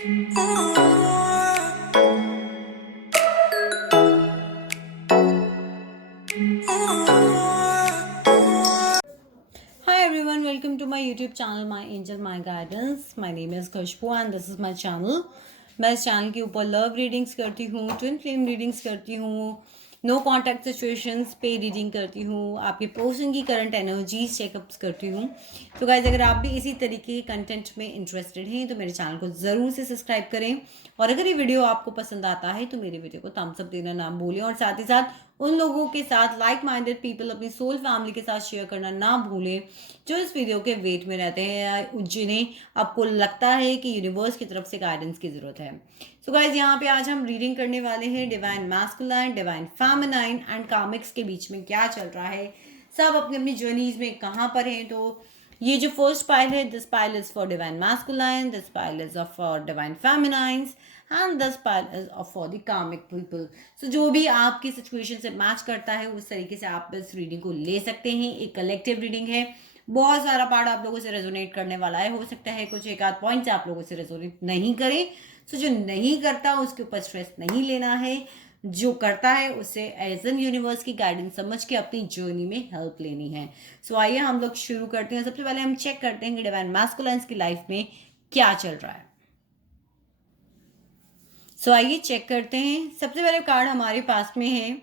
Hi everyone, welcome to my YouTube channel My Angel My Guidance. My name is Khushbu and this is my channel. मैं इस channel के ऊपर love readings करती हूँ, twin flame readings करती हूँ, no contact situations पे reading करती हूँ, आपके पर्सन की करंट एनर्जीज चेकअप्स करती हूँ. तो गाइज अगर आप भी इसी तरीके के कंटेंट में इंटरेस्टेड हैं तो मेरे चैनल को ज़रूर से सब्सक्राइब करें. और अगर ये वीडियो आपको पसंद आता है तो मेरे वीडियो को थम्स अप देना ना भूलें और साथ ही साथ उन लोगों के साथ लाइक माइंडेड पीपल अपनी सोल फैमिली के साथ शेयर करना ना भूलें जो इस वीडियो के वेट में रहते हैं या जिन्हें आपको लगता है कि यूनिवर्स की तरफ से गाइडेंस की ज़रूरत है. सो गाइज यहाँ पे आज हम रीडिंग करने वाले हैं divine masculine, divine feminine and karmics के बीच में क्या चल रहा है, सब अपनी अपनी जर्नीज में कहाँ पर हैं. तो ये जो फर्स्ट पाइल है, this pile is for divine masculine, this pile is for divine feminines and this pile is for the karmic people. So जो भी आपकी सिचुएशन से मैच करता है उस तरीके से आप इस रीडिंग को ले सकते हैं. एक कलेक्टिव रीडिंग है, बहुत सारा पार्ट आप लोगों से रेजोनेट करने वाला है. हो सकता है कुछ एक आध पॉइंट्स आप लोगों से रेजोनेट नहीं करें. सो जो नहीं करता उसके ऊपर स्ट्रेस नहीं लेना है, जो करता है उससे एज एन यूनिवर्स की गाइडेंस समझ के अपनी जर्नी में हेल्प लेनी है. सो आइए हम लोग शुरू करते हैं. सबसे पहले हम चेक करते हैं कि डिवाइन मैस्कुलाइन्स की लाइफ में क्या चल रहा है. सो आइए चेक करते हैं. सबसे पहले कार्ड हमारे पास में है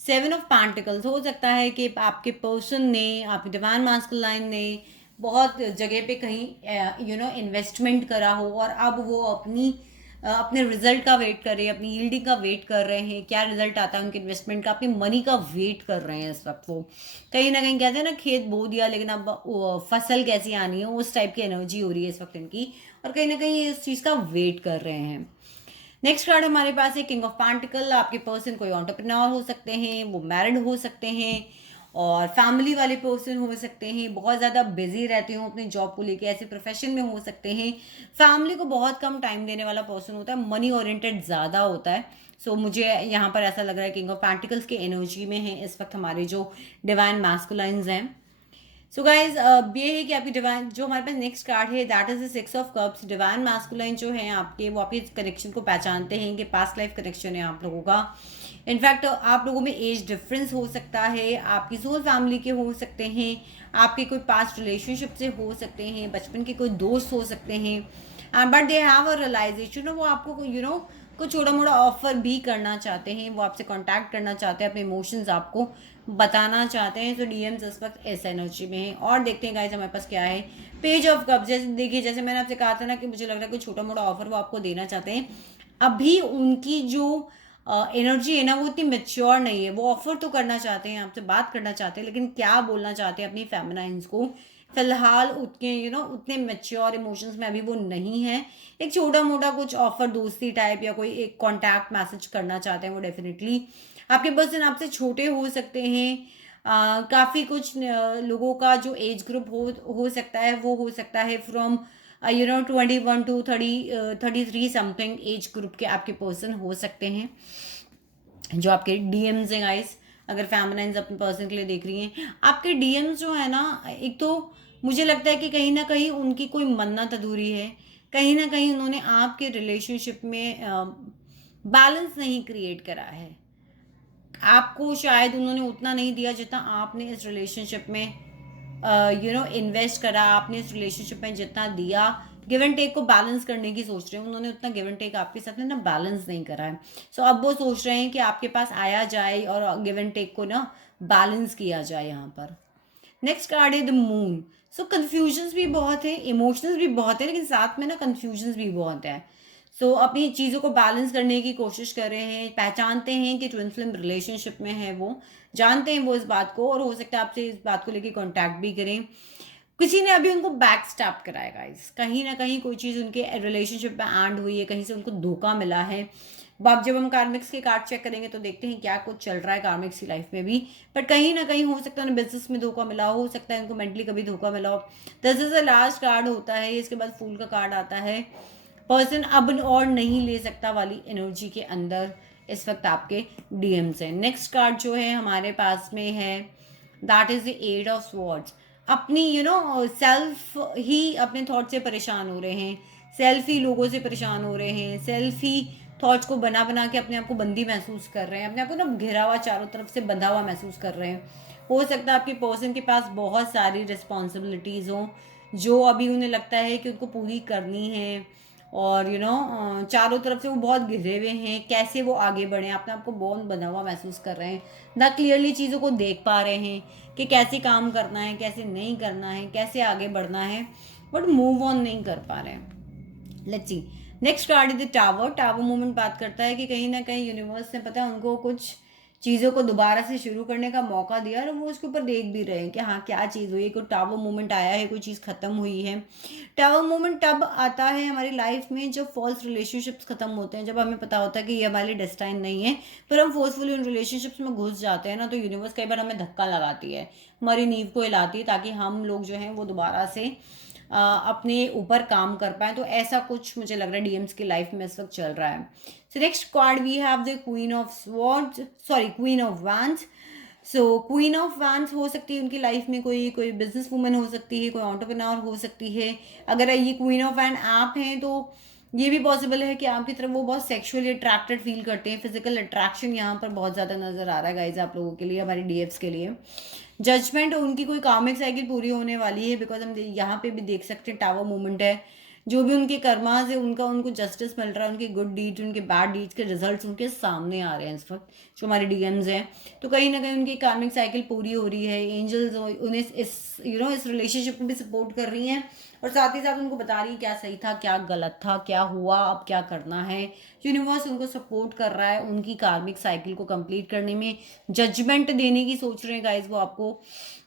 7 ऑफ पेंटिकल्स. हो सकता है कि आपके पर्सन ने, आपके डिवाइन मैस्कुलाइन ने बहुत जगह पे कहीं इन्वेस्टमेंट करा हो और अब वो अपने रिजल्ट का वेट कर रहे हैं, अपनी यील्डिंग का वेट कर रहे हैं. क्या रिजल्ट आता है उनके इन्वेस्टमेंट का, अपनी मनी का वेट कर रहे हैं इस वक्त. वो कहीं ना कहीं कहते हैं ना, खेत बो दिया लेकिन अब फसल कैसी आनी है, उस टाइप की एनर्जी हो रही है इस वक्त इनकी, और कहीं ना कहीं इस चीज़ का वेट कर रहे हैं. नेक्स्ट कार्ड हमारे पास है किंग ऑफ पेंटिकल. आपके पर्सन कोई एंटरप्रेन्योर हो सकते हैं, वो मैरिड हो सकते हैं और फैमिली वाले पर्सन हो सकते हैं, बहुत ज़्यादा बिजी रहते हो अपने जॉब को लेके, ऐसे प्रोफेशन में हो सकते हैं. फैमिली को बहुत कम टाइम देने वाला पर्सन होता है, मनी ओरिएंटेड ज़्यादा होता है. सो मुझे यहाँ पर ऐसा लग रहा है किंग ऑफ पेंटिकल्स के एनर्जी में है इस वक्त हमारे जो डिवाइन मैस्कुलाइंस हैं. सो गाइज ये है कि आपकी डिवाइन, जो हमारे पास नेक्स्ट कार्ड है that is the 6 of cups. Divine masculine जो है आपके, वो आपके कनेक्शन को पहचानते हैं कि पास्ट लाइफ कनेक्शन है आप लोगों का. इनफैक्ट आप लोगों में एज डिफरेंस हो सकता है, आपकी सोल फैमिली के हो सकते हैं, आपके कोई पास्ट रिलेशनशिप से हो सकते हैं, बचपन के कोई दोस्त हो सकते हैं. But they have a realization, वो आपको कुछ छोटा मोटा ऑफर भी करना चाहते हैं, वो आपसे कांटेक्ट करना चाहते हैं, अपने इमोशंस आपको बताना चाहते हैं. तो डीएम्स इस वक्त इस एनर्जी में है. और देखते हैं गाइस हमारे पास क्या है. Page of cup. जैसे देखिए, जैसे मैंने आपसे कहा था ना कि मुझे लग रहा है कोई छोटा मोटा ऑफर वो आपको देना चाहते हैं. अभी उनकी जो एनर्जी है ना, वो इतनी मेच्योर नहीं है. वो ऑफर तो करना चाहते हैं, आपसे बात करना चाहते हैं, लेकिन क्या बोलना चाहते हैं अपनी फेमिनाइंस को, फिलहाल उतने उतने मेच्योर इमोशंस में अभी वो नहीं है. एक छोटा मोटा कुछ ऑफर, दोस्ती टाइप या कोई एक कॉन्टैक्ट मैसेज करना चाहते हैं वो डेफिनेटली. आपके पर्सन आपसे छोटे हो सकते हैं. काफ़ी कुछ लोगों का जो एज ग्रुप हो सकता है, वो हो सकता है from 21 to 33 something age group के आपके पर्सन हो सकते हैं जो आपके डीएम्स हैं गाइस. अगर फेमिनाइंस अपने पर्सन के लिए देख रही हैं, आपके डीएम्स जो है ना, एक तो मुझे लगता है कि कहीं ना कहीं उनकी कोई मन्नत अधूरी है. कहीं ना कहीं उन्होंने आपके रिलेशनशिप में बैलेंस नहीं क्रिएट करा है. आपको शायद उन्होंने उतना नहीं दिया जितना आपने इस रिलेशनशिप में इन्वेस्ट करा. आपने इस रिलेशनशिप में जितना दिया, गिव एंड टेक को बैलेंस करने की सोच रहे हैं. उन्होंने उतना गिव एंड टेक आपके साथ में ना बैलेंस नहीं करा है. सो अब वो सोच रहे हैं कि आपके पास आया जाए और गिव एंड टेक को ना बैलेंस किया जाए यहाँ पर. नेक्स्ट कार्ड है द मून. सो कन्फ्यूजन्स भी बहुत है, इमोशंस भी बहुत है, लेकिन साथ में ना कन्फ्यूजन्स भी बहुत है. सो अपनी चीज़ों को बैलेंस करने की कोशिश कर रहे हैं, पहचानते हैं कि ट्विन फ्लेम रिलेशनशिप में है, वो जानते हैं वो इस बात को, और हो सकता है आपसे इस बात को लेके कांटेक्ट भी करें. किसी ने अभी उनको बैक स्टैप कराया गाइस. कहीं ना कहीं कोई चीज़ उनके रिलेशनशिप में एंड हुई है, कहीं से उनको धोखा मिला है. अब जब हम कार्मिक्स के कार्ड चेक करेंगे तो देखते हैं क्या कुछ चल रहा है कार्मिक्स की लाइफ में भी. बट कहीं ना कहीं हो सकता है उन्हें बिजनेस में धोखा मिला हो सकता है उनको मेंटली कभी धोखा मिला हो. This is the last card होता है. इसके बाद फूल का कार्ड आता है. पर्सन अब और नहीं ले सकता वाली एनर्जी के अंदर इस वक्त आपके डीएम्स हैं. नेक्स्ट कार्ड जो है हमारे पास में है that is the eight of swords. अपनी सेल्फ ही अपने थॉट से परेशान हो रहे हैं, सेल्फी लोगों से परेशान हो रहे हैं, सेल्फी थॉट्स को बना बना के अपने आप को बंदी महसूस कर रहे हैं, अपने आप को ना घिरा हुआ चारों तरफ से बंधा हुआ महसूस कर रहे हैं। हो सकता है आपके पर्सन के पास बहुत सारी रिस्पॉन्सिबिलिटीज़ हों जो अभी उन्हें लगता है कि उनको पूरी करनी है, और चारों तरफ से वो बहुत घिरे हुए हैं, कैसे वो आगे बढ़े, अपने आप को बहुत बंधा हुआ महसूस कर रहे हैं, ना क्लियरली चीज़ों को देख पा रहे हैं कि कैसे काम करना है, कैसे नहीं करना है, कैसे आगे बढ़ना है, बट मूव ऑन नहीं कर पा रहे हैं। Let's see. Next card is the tower. Tower movement बात करता है कि कहीं ना कहीं यूनिवर्स ने पता है उनको कुछ चीज़ों को दोबारा से शुरू करने का मौका दिया, और वो उसके ऊपर देख भी रहे हैं कि हाँ क्या चीज़ हुई है, कोई टावर मूवमेंट आया है, कोई चीज़ खत्म हुई है। टावर मूवमेंट तब आता है हमारी लाइफ में जब फॉल्स रिलेशनशिप्स खत्म होते हैं, जब हमें पता होता है कि ये हमारे डेस्टाइन नहीं है, पर हम फोर्सफुली उन रिलेशनशिप्स में घुस जाते हैं ना, तो यूनिवर्स कई बार हमें धक्का लगाती है, हमारी नींव को हिलाती है, ताकि हम लोग जो हैं वो दोबारा से अपने ऊपर काम कर पाए। तो ऐसा कुछ मुझे लग रहा है डीएम्स की लाइफ में इस वक्त चल रहा है। So next card we have the queen of swords, sorry queen of wands. So queen of wands हो सकती है उनकी लाइफ में कोई कोई बिजनेस वूमन हो सकती है, कोई एंटरप्रेन्योर हो सकती है। अगर ये क्वीन ऑफ वैंड आप हैं तो ये भी पॉसिबल है कि आपकी तरफ वो बहुत सेक्सुअली अट्रैक्टेड फील करते हैं, फिजिकल अट्रैक्शन यहाँ पर बहुत ज़्यादा नजर आ रहा है गाइज आप लोगों के लिए, हमारी डीएफ्स के लिए। जजमेंट, उनकी कोई कामिक साइकिल पूरी होने वाली है, बिकॉज हम यहाँ पे भी देख सकते हैं टावर मूवमेंट है, जो भी उनके कर्मास है उनका उनको जस्टिस मिल रहा है, उनके गुड डीड्स उनके बैड डीड्स के रिजल्ट्स उनके सामने आ रहे हैं इस वक्त, जो हमारे डीएम्स हैं। तो कहीं ना कहीं उनकी कार्मिक साइकिल पूरी हो रही है, एंजल्स उन्हें इस इस रिलेशनशिप में भी सपोर्ट कर रही हैं, और साथ ही साथ उनको बता रही है क्या सही था क्या गलत था, क्या हुआ अब क्या करना है। यूनिवर्स उनको सपोर्ट कर रहा है उनकी कार्मिक साइकिल को कंप्लीट करने में। जजमेंट देने की सोच रहे हैं गाइज वो आपको,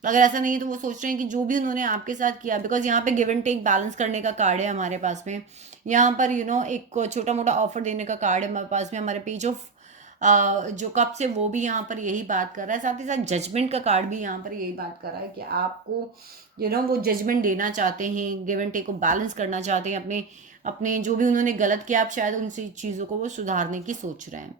अगर ऐसा नहीं है तो वो सोच रहे हैं कि जो भी उन्होंने आपके साथ किया, बिकॉज यहाँ पे गिव एंड टेक बैलेंस करने का कार्ड है हमारे पास में, यहाँ पर एक छोटा मोटा ऑफर देने का कार्ड है हमारे पास में, हमारे पेज ऑफ जो कप्स है वो भी यहाँ पर यही बात कर रहा है, साथ ही साथ जजमेंट का कार्ड भी यहाँ पर यही बात कर रहा है कि आपको वो जजमेंट देना चाहते हैं, गिव एंड टेक को बैलेंस करना चाहते हैं, अपने अपने जो भी उन्होंने गलत किया आप शायद उन चीज़ों को वो सुधारने की सोच रहे हैं।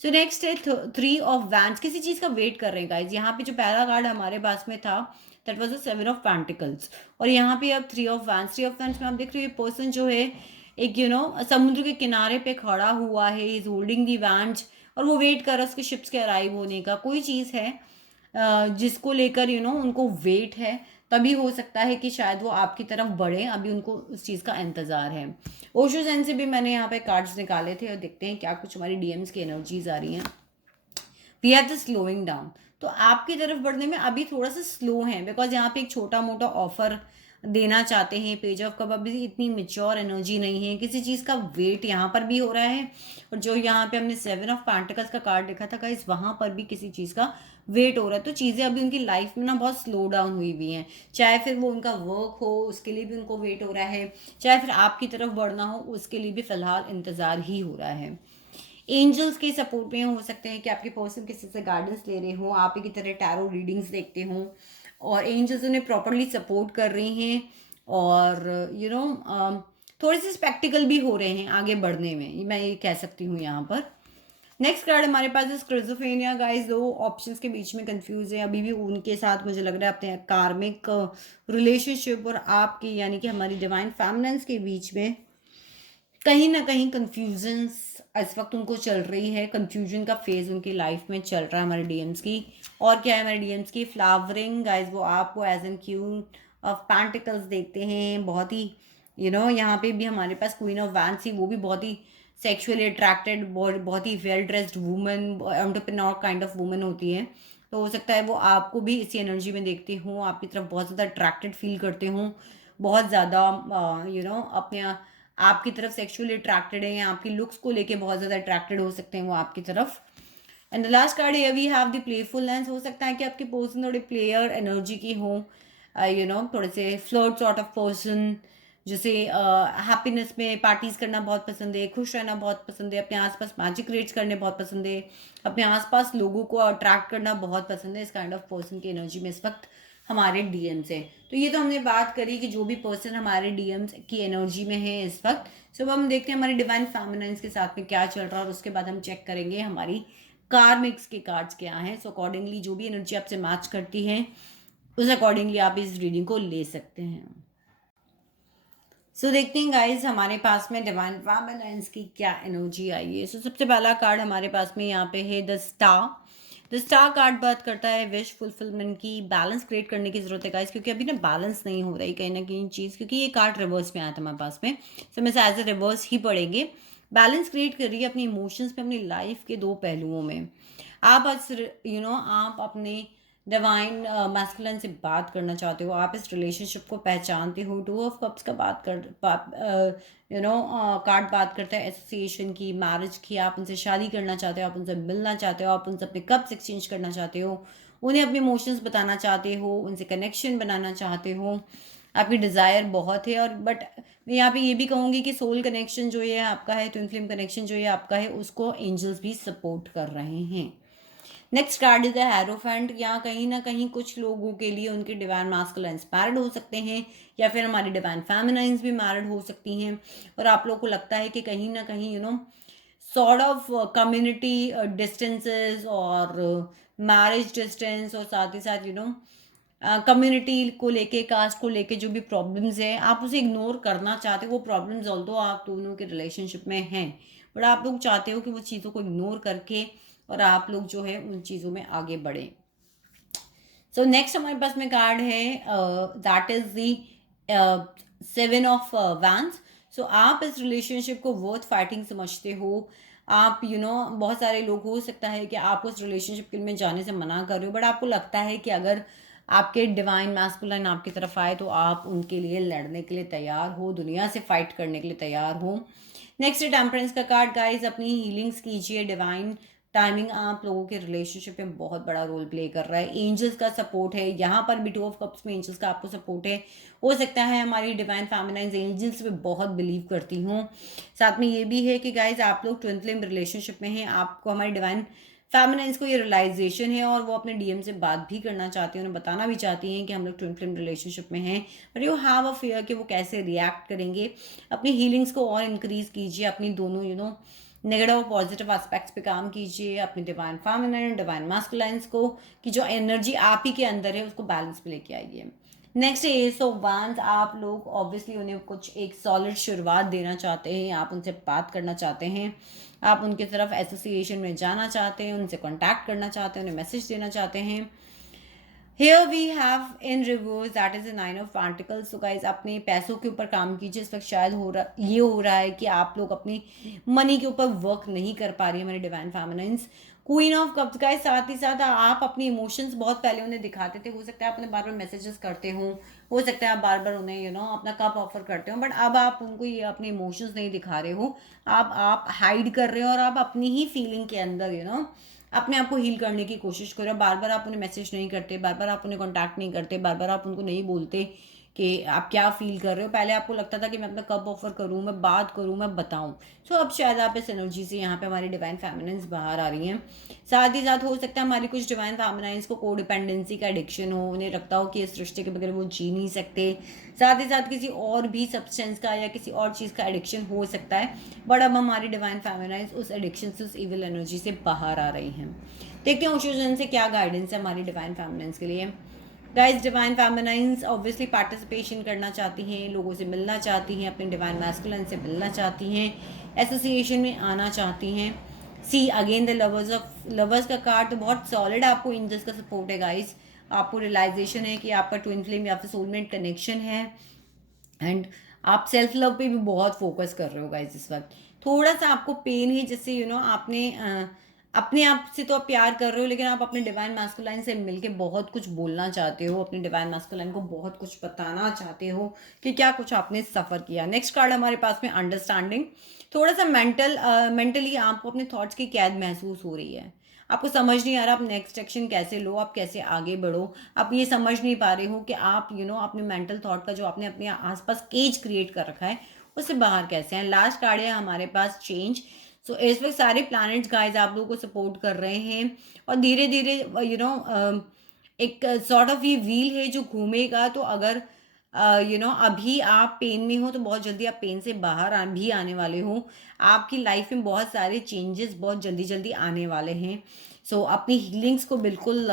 सो नेक्स्ट है थ्री ऑफ वैंड्स, किसी चीज़ का वेट कर रहे हैं गाइज। यहाँ पे जो पहला कार्ड हमारे पास में था that was the seven of pentacles, और यहाँ पे अब three of wands. Three of wands में आप देख रहे हो ये पर्सन जो है एक समुद्र के किनारे पे खड़ा हुआ है, इज होल्डिंग दी वैंड्स, और वो वेट कर रहा है उसके शिप्स के अराइव होने का। कोई चीज़ है जिसको लेकर उनको वेट है, तभी हो सकता है कि शायद वो आपकी तरफ बढ़े, अभी उनको उस चीज़ का इंतज़ार है। ओशो सेन से भी मैंने यहाँ पे कार्ड्स निकाले थे, और देखते हैं क्या कुछ हमारी डीएम्स की एनर्जीज आ रही हैं। We have the slowing down, तो आपकी तरफ बढ़ने में अभी थोड़ा सा स्लो है, बिकॉज यहाँ पे एक छोटा मोटा ऑफर देना चाहते हैं। पेज ऑफ कप अभी इतनी मेच्योर एनर्जी नहीं है, किसी चीज़ का वेट यहाँ पर भी हो रहा है, और जो यहाँ पे हमने सेवन ऑफ पेंटिकल्स का कार्ड देखा था गाइस, वहाँ पर भी किसी चीज़ का वेट हो रहा है। तो चीज़ें अभी उनकी लाइफ में ना बहुत स्लो डाउन हुई हुई हैं, चाहे फिर वो उनका वर्क हो उसके लिए भी उनको वेट हो रहा है, चाहे फिर आपकी तरफ बढ़ना हो उसके लिए भी फिलहाल इंतज़ार ही हो रहा है। एंजल्स के सपोर्ट में हो सकते हैं कि आपके पर्सन किसी से गाइडेंस ले रहे हो, आप ही की तरह टैरो रीडिंग्स देखते हो, और एंजल्स उन्हें प्रॉपरली सपोर्ट कर रही हैं, और थोड़े से स्पेक्टिकल भी हो रहे हैं आगे बढ़ने में, मैं ये कह सकती हूँ यहाँ पर। नेक्स्ट कार्ड हमारे पास है स्क्रिजोफेनिया गाइस। दो ऑप्शंस के बीच में कंफ्यूज है अभी भी उनके साथ, मुझे लग रहा है अपने कार्मिक रिलेशनशिप और आपकी यानी कि हमारी डिवाइन फैमिनेंस के बीच में कहीं ना कहीं कंफ्यूजन्स इस वक्त उनको चल रही है, कंफ्यूजन का फेज उनकी लाइफ में चल रहा है हमारे डीएम्स की। और क्या है हमारे डीएम्स की फ्लावरिंग गाइस, वो आपको as an queen of pentacles देखते हैं, बहुत ही यहाँ पे भी हमारे पास क्वीन ऑफ वैंड्स ही, वो भी बहुत ही सेक्सुअली अट्रैक्टेड, बहुत ही well dressed woman, entrepreneur kind of woman होती है। तो हो सकता है वो आपको भी इसी एनर्जी में देखते हों, आपकी तरफ बहुत ज़्यादा अट्रैक्टेड फील करते हों, बहुत ज़्यादा अपने आपकी तरफ सेक्सुअली अट्रैक्टेड है, या आपकी लुक्स को लेके बहुत ज़्यादा अट्रैक्टेड हो सकते हैं वो आपकी तरफ। एंड द लास्ट कार्ड है वी हैव द प्लेफुलनेस। हो सकता है कि आपके पर्सन थोड़े प्लेयर एनर्जी की हो, थोड़े से फ्लर्ट सॉर्ट ऑफ पर्सन, जैसे हैप्पीनेस में पार्टीज करना बहुत पसंद है, खुश रहना बहुत पसंद है, अपने आसपास मैजिक क्रिएट्स करने बहुत पसंद है, अपने आसपास लोगों को अट्रैक्ट करना बहुत पसंद है। इस काइंड ऑफ पर्सन की एनर्जी में इस वक्त हमारे डीएम से। तो ये तो हमने बात करी कि जो भी पर्सन हमारे डीएम्स की एनर्जी में है इस वक्त। सो हम देखते हैं हमारे डिवाइन फेमिनाइन्स के साथ में क्या चल रहा है, और उसके बाद हम चेक करेंगे हमारी कार्मिक्स के कार्ड्स क्या हैं। सो अकॉर्डिंगली जो भी एनर्जी आपसे मैच करती है उस अकॉर्डिंगली आप इस रीडिंग को ले सकते हैं। सो देखते हैं गाइस हमारे पास में डिवाइन फेमिनाइन्स की क्या एनर्जी आई है। सो सबसे पहला कार्ड हमारे पास में यहाँ पे है the star. The star card बात करता है विश फुलफिलमेंट की, बैलेंस क्रिएट करने की जरूरत है गाइस, क्योंकि अभी ना बैलेंस नहीं हो रही कहीं ना कहीं चीज़, क्योंकि ये कार्ड रिवर्स में आया था हमारे पास में। सो मैं एज ए रिवर्स ही पढ़ेंगे। बैलेंस क्रिएट कर रही है अपने इमोशंस पे, अपनी लाइफ के दो पहलुओं में। आप आज आप अपने डिवाइन मैस्कुलिन से बात करना चाहते हो, आप इस रिलेशनशिप को पहचानते हो। टू ऑफ कप्स का कार्ड बात करता है एसोसिएशन की, मैरिज की। आप उनसे शादी करना चाहते हो, आप उनसे मिलना चाहते हो, आप उनसे अपने कप्स एक्सचेंज करना चाहते हो, उन्हें अपने इमोशंस बताना चाहते हो, उनसे कनेक्शन बनाना चाहते हो। आपकी डिज़ायर बहुत है। और बट मैं यहाँ पे ये भी कहूँगी कि सोल कनेक्शन जो ये आपका है, ट्विन फ्लेम कनेक्शन जो ये आपका है, उसको एंजल्स भी सपोर्ट कर रहे हैं। Next card is the hierophant. यहाँ कहीं ना कहीं कुछ लोगों के लिए उनके डिवाइन मास्कुलाइन्स मैरिड हो सकते हैं, या फिर हमारी डिवाइन फेमिनाइन्स भी मैरिड हो सकती हैं। और आप लोगों को लगता है कि कहीं ना कहीं सॉर्ट ऑफ कम्युनिटी डिस्टेंसेस और मैरिज डिस्टेंस, और साथ ही साथ कम्युनिटी को लेके, कास्ट को लेके जो भी प्रॉब्लम्स है, आप उसे इग्नोर करना चाहते हो। वो प्रॉब्लम्स ऑल्दो आप दोनों के रिलेशनशिप में हैं, बट आप लोग चाहते हो कि वो चीज़ों को इग्नोर करके और आप लोग जो है उन चीज़ों में आगे बढ़े। सो नेक्स्ट हमारे पास में कार्ड है that is the 7 of wands. So आप इस रिलेशनशिप को वर्थ फाइटिंग समझते हो। आप बहुत सारे लोग, हो सकता है कि आप उस रिलेशनशिप में जाने से मना कर रहे हो, बट आपको लगता है कि अगर आपके डिवाइन मैस्कुलाइन आपकी तरफ आए तो आप उनके लिए लड़ने के लिए तैयार हो, दुनिया से फाइट करने के लिए तैयार हो। नेक्स्ट टेम्परेंस का कार्ड गाइज, अपनी हीलिंग्स कीजिए। डिवाइन टाइमिंग आप लोगों के रिलेशनशिप में बहुत बड़ा रोल प्ले कर रहा है। एंजल्स का सपोर्ट है यहाँ पर भी, 2 ऑफ कप्स में एंजल्स का आपको सपोर्ट है। हो सकता है हमारी डिवाइन फेमिनाइन्स एंजल्स पे बहुत बिलीव करती हूँ। साथ में ये भी है कि गाइज आप लोग ट्विन फ्लेम रिलेशनशिप में हैं, आपको हमारी डिवाइन फेमिनाइन्स को ये रियलाइजेशन है, और वो अपने डीएम से बात भी करना चाहती हैं, उन्हें बताना भी चाहती हैं कि हम लोग ट्विन फ्लेम रिलेशनशिप में हैं। But you have a fear कि वो कैसे रिएक्ट करेंगे। अपनी हीलिंग्स को और इंक्रीज कीजिए, अपनी दोनों नेगेटिव और पॉजिटिव एस्पेक्ट्स पे काम कीजिए, अपनी डिवाइन फेमिनाइन डिवाइन मास्कुलाइन्स को, कि जो एनर्जी आप ही के अंदर है उसको बैलेंस पे लेके आइए। नेक्स्ट एस ऑफ वांस, आप लोग ऑब्वियसली उन्हें कुछ एक सॉलिड शुरुआत देना चाहते हैं, आप उनसे बात करना चाहते हैं, आप उनकी तरफ एसोसिएशन में जाना चाहते हैं, उनसे कॉन्टैक्ट करना चाहते हैं, उन्हें मैसेज देना चाहते हैं। Here we have in reverse that is the 9 of Pentacles। So guys, अपने पैसों के ऊपर काम कीजिए। इस वक्त शायद हो रहा है कि आप लोग अपनी मनी के ऊपर वर्क नहीं कर पा रही है हमारी divine feminines. Queen of cups guys, साथ ही साथ आप अपनी इमोशंस बहुत पहले उन्हें दिखाते थे। हो सकता है आप उन्हें बार बार मैसेजेस करते हो सकता है आप बार बार उन्हें अपना कप ऑफर करते हो, बट अब आप उनको ये अपने इमोशंस नहीं दिखा रहे हो। आप हाइड कर रहे हो, और आप अपनी ही फीलिंग के अंदर अपने आप को हील करने की कोशिश करो। बार बार आप उन्हें मैसेज नहीं करते, बार बार आप उन्हें कांटेक्ट नहीं करते, बार बार आप उनको नहीं बोलते कि आप क्या फील कर रहे हो। पहले आपको लगता था कि मैं अपना कब ऑफर करूँ, मैं बात करूँ, मैं बताऊँ। सो अब शायद आप इस एनर्जी से यहाँ पे हमारी डिवाइन फेमिनाइन्स बाहर आ रही हैं। साथ ही साथ हो सकता है हमारी कुछ डिवाइन फेमिनाइन्स को कोडिपेंडेंसी का एडिक्शन हो, उन्हें लगता हो कि इस रिश्ते के बगैर वो जी नहीं सकते। साथ ही साथ किसी और भी सब्सटेंस का या किसी और चीज़ का एडिक्शन हो सकता है, बट अब हमारी डिवाइन फेमिनाइन्स उस एडिक्शन से, उस इविल एनर्जी से बाहर आ रही हैं। देखते हैं ओशोजन से क्या गाइडेंस है हमारी डिवाइन फेमिनाइन्स के लिए। गाइस, डिवाइन फेमिनाइन्स ऑब्वियसली पार्टिसिपेशन करना चाहती हैं, लोगों से मिलना चाहती हैं, अपने डिवाइन मैस्कुलिन से मिलना चाहती हैं, एसोसिएशन में आना चाहती हैं। सी अगेन द लवर्स का कार्ड तो बहुत सॉलिड आपको एंजल्स का सपोर्ट है गाइस। आपको रियलाइजेशन है कि आपका ट्विन फ्लेम या फिर सोलमेट कनेक्शन है, एंड आप सेल्फ लव पे भी बहुत फोकस कर रहे हो गाइस इस वक्त। थोड़ा सा आपको पेन है, जैसे आपने अपने आप से तो आप प्यार कर रहे हो, लेकिन आप अपने डिवाइन मैस्कुलाइन से मिलके बहुत कुछ बोलना चाहते हो, अपने डिवाइन मैस्कुलाइन को बहुत कुछ बताना चाहते हो कि क्या कुछ आपने सफ़र किया। नेक्स्ट कार्ड हमारे पास में अंडरस्टैंडिंग। थोड़ा सा मेंटली आपको अपने थॉट्स की कैद महसूस हो रही है। आपको समझ नहीं आ रहा आप नेक्स्ट एक्शन कैसे लो, आप कैसे आगे बढ़ो। आप ये समझ नहीं पा रहे हो कि आप अपने मेंटल थॉट का जो आपने अपने आसपास केज क्रिएट कर रखा है उससे बाहर कैसे हैं। लास्ट कार्ड है हमारे पास चेंज। सो इस वक्त सारे प्लैनेट्स गाइस आप लोगों को सपोर्ट कर रहे हैं, और धीरे धीरे एक सॉर्ट ऑफ ये व्हील है जो घूमेगा। तो अगर अभी आप पेन में हो तो बहुत जल्दी आप पेन से बाहर भी आने वाले हो। आपकी लाइफ में बहुत सारे चेंजेस बहुत जल्दी जल्दी आने वाले हैं। सो अपनी हीलिंग्स को बिल्कुल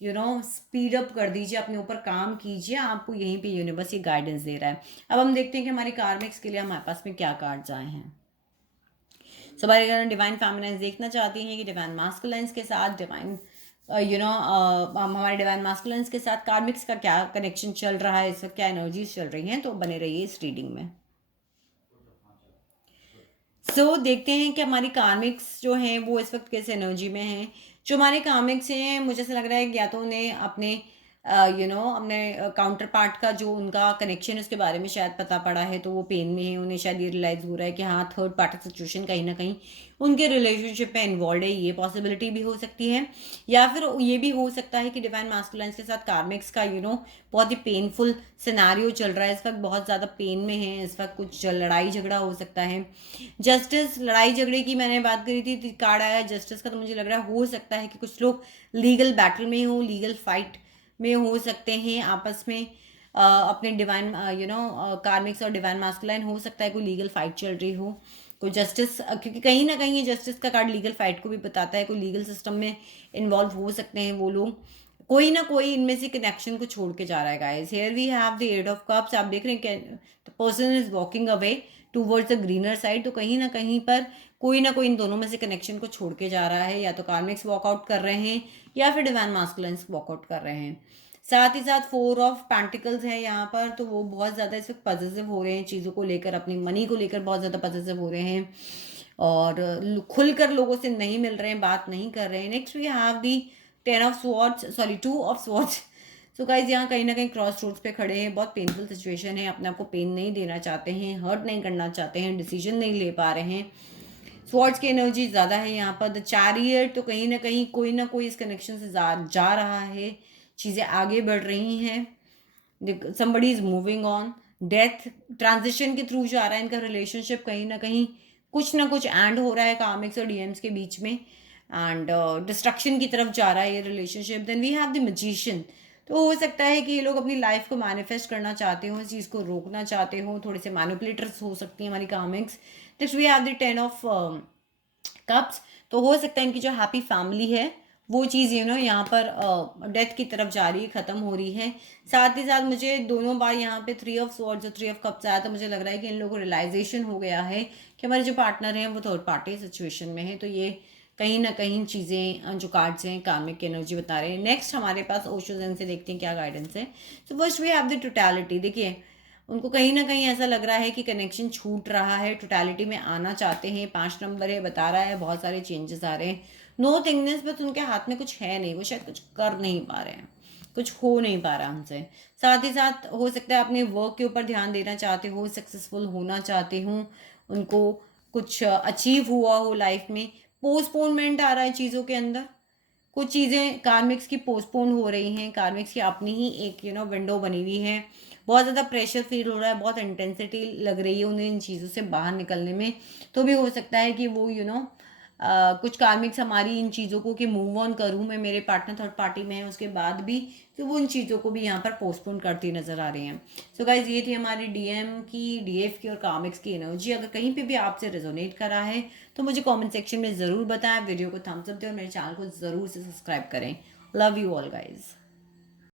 स्पीड अप कर दीजिए, अपने ऊपर काम कीजिए, आपको यहीं पे यूनिवर्स ये गाइडेंस दे रहा है। अब हम देखते हैं कि हमारी कार्मिक्स के लिए हमारे पास में क्या कार्ड्स आए हैं। हमारे अगर डिवाइन फेमिनाइंस देखना चाहती हैं कि डिवाइन मास्कुलाइंस के साथ डिवाइन हमारे डिवाइन मास्कुलाइंस के साथ कार्मिक्स का क्या कनेक्शन चल रहा है, इस वक्त क्या एनर्जीज चल रही हैं, तो बने रहिए इस रीडिंग में। देखते हैं कि हमारी कार्मिक्स जो हैं वो इस वक्त किस एनर्जी में हैं। जो हमारे कार्मिक्स हैं, मुझे ऐसा लग रहा है कि या तो उन्हें अपने अपने काउंटर पार्ट का जो उनका कनेक्शन है उसके बारे में शायद पता पड़ा है, तो वो पेन में है, उन्हें शायद ये रियलाइज़ हो रहा है कि हाँ, थर्ड पार्टी सिचुएशन कहीं ना कहीं उनके रिलेशनशिप में इन्वॉल्व है, ये पॉसिबिलिटी भी हो सकती है। या फिर ये भी हो सकता है कि डिवाइन मास्कुलाइंस के साथ कार्मिक्स का बहुत ही पेनफुल सिनारियो चल रहा है इस वक्त, बहुत ज़्यादा पेन में है इस वक्त, कुछ लड़ाई झगड़ा हो सकता है। जस्टिस, लड़ाई झगड़े की मैंने बात करी थी, कार्ड आया जस्टिस का, तो मुझे लग रहा है हो सकता है कि कुछ लोग लीगल बैटल में हो, लीगल फाइट में हो सकते हैं आपस में। अपने डिवाइन कार्मिक्स और डिवाइन मास्कुलाइन हो सकता है कोई लीगल फाइट चल रही हो, कोई जस्टिस, क्योंकि कहीं ना कहीं ये जस्टिस का कार्ड लीगल फाइट को भी बताता है, कोई लीगल सिस्टम में इन्वॉल्व हो सकते हैं वो लोग, कोई ना कोई इनमें से कनेक्शन को छोड़ के जा रहा है guys. Here we have the eight of cups, आप देख रहे हैं the person is walking away towards the greener side, तो कहीं ना कहीं पर कोई ना कोई इन दोनों में से कनेक्शन को छोड़ के जा रहा है, या तो कार्मिक्स वॉकआउट कर रहे हैं या फिर डिवाइन मास्कुलाइंस वॉकआउट कर रहे हैं। साथ ही साथ 4 ऑफ पेंटिकल्स है यहाँ पर, तो वो बहुत ज़्यादा इस वक्त पॉजिटिव हो रहे हैं चीज़ों को लेकर, अपनी मनी को लेकर बहुत ज़्यादा पॉजिटिव हो रहे हैं और खुलकर लोगों से नहीं मिल रहे हैं, बात नहीं कर रहे हैं। Next we have the 10 of swords, sorry 2 of swords. So guys यहाँ कहीं ना कहीं क्रॉस रोड्स पे खड़े हैं, बहुत पेनफुल सिचुएशन है, अपने आप को पेन नहीं देना चाहते हैं, हर्ट नहीं करना चाहते हैं, डिसीजन नहीं ले पा रहे हैं। स्वॉर्ड्स की एनर्जी ज़्यादा है यहाँ पर। द चैरियट, तो कहीं ना कोई इस कनेक्शन से जा रहा है, चीज़ें आगे बढ़ रही हैं, somebody is moving on. Death, transition के थ्रू जा रहा है इनका रिलेशनशिप, कहीं ना कुछ एंड हो रहा है कार्मिक्स और डीएम्स के बीच में, एंड डिस्ट्रक्शन की तरफ जा रहा है ये relationship. Then we have the magician, तो हो सकता है कि ये लोग अपनी लाइफ को मैनिफेस्ट करना चाहते हो, इस चीज़ को रोकना चाहते हो, थोड़े से मैनिपुलेटर्स हो सकती हैं हमारी karmics. Next we have the 10 of cups, तो हो सकता है इनकी जो हैप्पी फैमिली है वो चीज़ यहाँ पर डेथ की तरफ जा रही है, ख़त्म हो रही है। साथ ही साथ मुझे दोनों बार यहाँ पे 3 ऑफ स्वॉर्ड्स और 3 ऑफ कप्स आया, तो मुझे लग रहा है कि इन लोगों को रियलाइजेशन हो गया है कि हमारे जो पार्टनर हैं वो थर्ड पार्टी सिचुएशन में है, तो ये कहीं ना कहीं चीज़ें जो कार्ड्स हैं कार्मिक की एनर्जी बता रहे हैं। नेक्स्ट हमारे पास ओशोजन से देखते हैं क्या गाइडेंस है। So first we have the totality, देखिए उनको कहीं ना कहीं ऐसा लग रहा है कि कनेक्शन छूट रहा है, टोटलिटी में आना चाहते हैं। 5 नंबर है, बता रहा है बहुत सारे चेंजेस आ रहे हैं, नो थिंगनेस, बस उनके हाथ में कुछ है नहीं, वो शायद कुछ कर नहीं पा रहे हैं, कुछ हो नहीं पा रहा हमसे। साथ ही साथ हो सकता है अपने वर्क के ऊपर ध्यान देना चाहते हो, सक्सेसफुल होना चाहते हो, उनको कुछ अचीव हुआ हो लाइफ में, पोस्टपोनमेंट आ रहा है चीज़ों के अंदर, कुछ चीज़ें कार्मिक्स की पोस्टपोन हो रही हैं, कार्मिक्स की अपनी ही एक विंडो बनी हुई है, बहुत ज़्यादा प्रेशर फील हो रहा है, बहुत इंटेंसिटी लग रही है उन्हें इन चीज़ों से बाहर निकलने में। तो भी हो सकता है कि वो कुछ कार्मिक्स हमारी इन चीज़ों को कि मूव ऑन करूँ मैं, मेरे पार्टनर थर्ड पार्टी में है उसके बाद भी, तो वो इन चीज़ों को भी यहाँ पर पोस्टपोन करती नज़र आ रही हैं। सो गाइज ये थी हमारी डीएम की, डीएफ की और कार्मिक्स की एनर्जी। अगर कहीं पे भी आपसे रेजोनेट करा है तो मुझे कमेंट सेक्शन में ज़रूर बताएं, वीडियो को थम्स अप दें और मेरे चैनल को ज़रूर से सब्सक्राइब करें। Love you all guys.